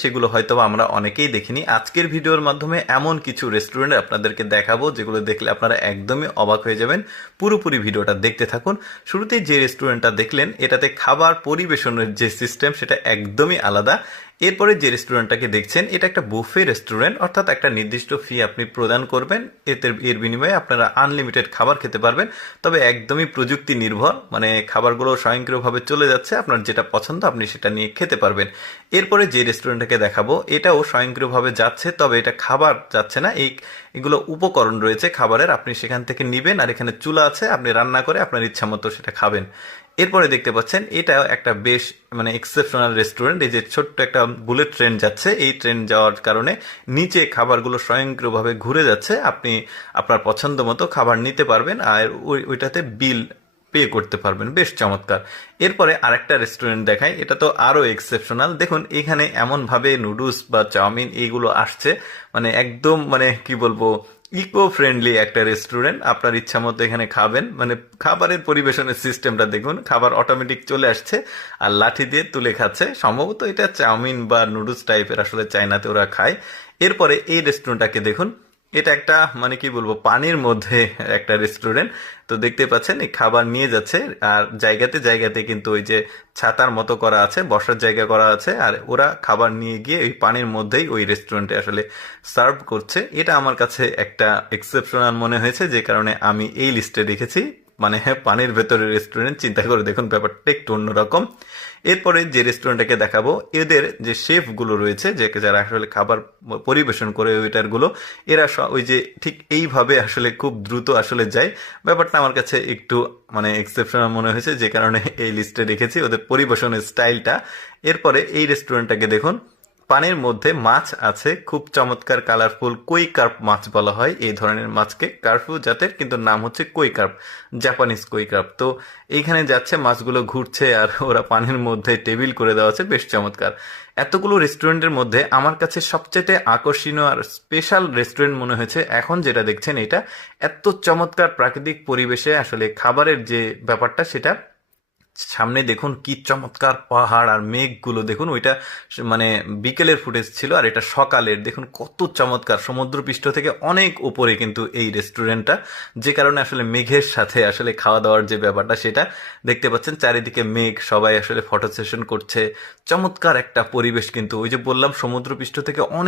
সেগুলো হয়তো আমরা অনেকেই দেখিনি। আজকের ভিডিওর মাধ্যমে এমন কিছু রেস্টুরেন্ট আপনাদেরকে দেখাবো যেগুলো দেখলে আপনারা একদমই অবাক হয়ে যাবেন। পুরোপুরি ভিডিওটা দেখতে থাকুন। শুরুতেই যে রেস্টুরেন্টটা দেখলেন, এটাতে খাবার পরিবেশনের যে সিস্টেম সেটা একদমই আলাদা। এরপরে যে রেস্টুরেন্টটাকে দেখছেন, এটা একটা বুফে রেস্টুরেন্ট, অর্থাৎ একটা নির্দিষ্ট ফি আপনি প্রদান করবেন, এর বিনিময়ে আপনারা আনলিমিটেড খাবার খেতে পারবেন। তবে একদমই প্রযুক্তি নির্ভর, মানে খাবারগুলো স্বয়ংক্রিয়ভাবে চলে যাচ্ছে, আপনার যেটা পছন্দ আপনি সেটা নিয়ে খেতে পারবেন। এরপরে যে রেস্টুরেন্টটাকে দেখাবো, এটাও স্বয়ংক্রিয়ভাবে যাচ্ছে, তবে এটা খাবার যাচ্ছে না, এগুলো উপকরণ রয়েছে খাবারের, আপনি সেখান থেকে নিবেন, আর এখানে চুলা আছে, আপনি রান্না করে আপনার ইচ্ছা মতো সেটা খাবেন। এরপরে দেখতে পাচ্ছেন এটা একটা বেশ মানে এক্সেপশনাল রেস্টুরেন্ট। এই যে ছোট্ট একটা বুলেট ট্রেন যাচ্ছে, এই ট্রেন যাওয়ার কারণে নিচে খাবারগুলো স্বয়ংক্রিয়ভাবে ঘুরে যাচ্ছে, আপনি আপনার পছন্দ মতো খাবার নিতে পারবেন, আর ওইটাতে বিল পে করতে পারবেন। বেশ চমৎকার। এরপরে আরেকটা রেস্টুরেন্ট দেখাই, এটা তো আরো এক্সেপশনাল। দেখুন এখানে এমন ভাবে নুডলস বা চাউমিন এইগুলো আসছে, মানে একদম মানে কি বলবো, ইকো ফ্রেন্ডলি একটা রেস্টুরেন্ট। আপনার ইচ্ছা মতো এখানে খাবেন, মানে খাবারের পরিবেশনের সিস্টেমটা দেখুন, খাবার অটোমেটিক চলে আসছে আর লাঠি দিয়ে তুলে খাচ্ছে। সম্ভবত এটা চাউমিন বা নুডলস টাইপের, আসলে চাইনাতে ওরা খায়। এরপরে এই রেস্টুরেন্টটাকে দেখুন, এটা একটা মানে কি বলবো, পানির মধ্যে একটা রেস্টুরেন্ট। তো দেখতে পাচ্ছেন এই খাবার নিয়ে যাচ্ছে, আর জায়গাতে জায়গাতে কিন্তু ওই যে ছাতার মতো করা আছে, বসার জায়গা করা আছে, আর ওরা খাবার নিয়ে গিয়ে ওই পানির মধ্যেই ওই রেস্টুরেন্টে আসলে সার্ভ করছে। এটা আমার কাছে একটা এক্সেপশনাল মনে হয়েছে, যে কারণে আমি এই লিস্টে রেখেছি। মানে হ্যাঁ, পানির ভেতরে রেস্টুরেন্ট, চিন্তা করে দেখুন ব্যাপারটা একটু অন্যরকম। এরপরে যে রেস্টুরেন্টটাকে দেখাবো, এদের যে শেফ গুলো রয়েছে, যে যারা আসলে খাবার পরিবেশন করে ওয়েটার গুলো, এরা ওই যে ঠিক এইভাবে আসলে খুব দ্রুত আসলে যায়। ব্যাপারটা আমার কাছে একটু মানে এক্সেপশনাল মনে হয়েছে, যে কারণে এই লিস্টে রেখেছি ওদের পরিবেশনের স্টাইলটা। এরপরে এই রেস্টুরেন্টটাকে দেখুন, পানির মধ্যে মাছ আছে, খুব চমৎকার কালারফুল কই কার্প মাছ বলা হয় এই ধরনের মাছকে, কার্পু জাতের, কিন্তু নাম হচ্ছে কই কার্প, জাপানিজ কই কার্প। তো এইখানে যাচ্ছে, মাছগুলো ঘুরছে, আর ওরা পানির মধ্যে টেবিল করে দেওয়া আছে, বেশ চমৎকার। এতগুলো রেস্টুরেন্টের মধ্যে আমার কাছে সবচেয়ে আকর্ষণীয় আর স্পেশাল রেস্টুরেন্ট মনে হয়েছে এখন যেটা দেখছেন, এটা এত চমৎকার প্রাকৃতিক পরিবেশে আসলে খাবারের যে ব্যাপারটা, সেটা সামনে দেখুন কি চমৎকার পাহাড় আর মেঘগুলো দেখুন। ওইটা মানে বিকেলের ফুটেজ ছিল, আর এটা সকালের, দেখুন কত চমৎকার। সমুদ্রপৃষ্ঠ থেকে অনেক উপরে কিন্তু এই রেস্টুরেন্টটা, যে কারণে আসলে মেঘের সাথে আসলে খাওয়া দাওয়ার যে ব্যাপারটা সেটা দেখতে পাচ্ছেন। চারিদিকে মেঘ, সবাই আসলে ফটো সেশন করছে, চমৎকার একটা পরিবেশ। কিন্তু ওই যে বললাম সমুদ্রপৃষ্ঠ থেকে অনেক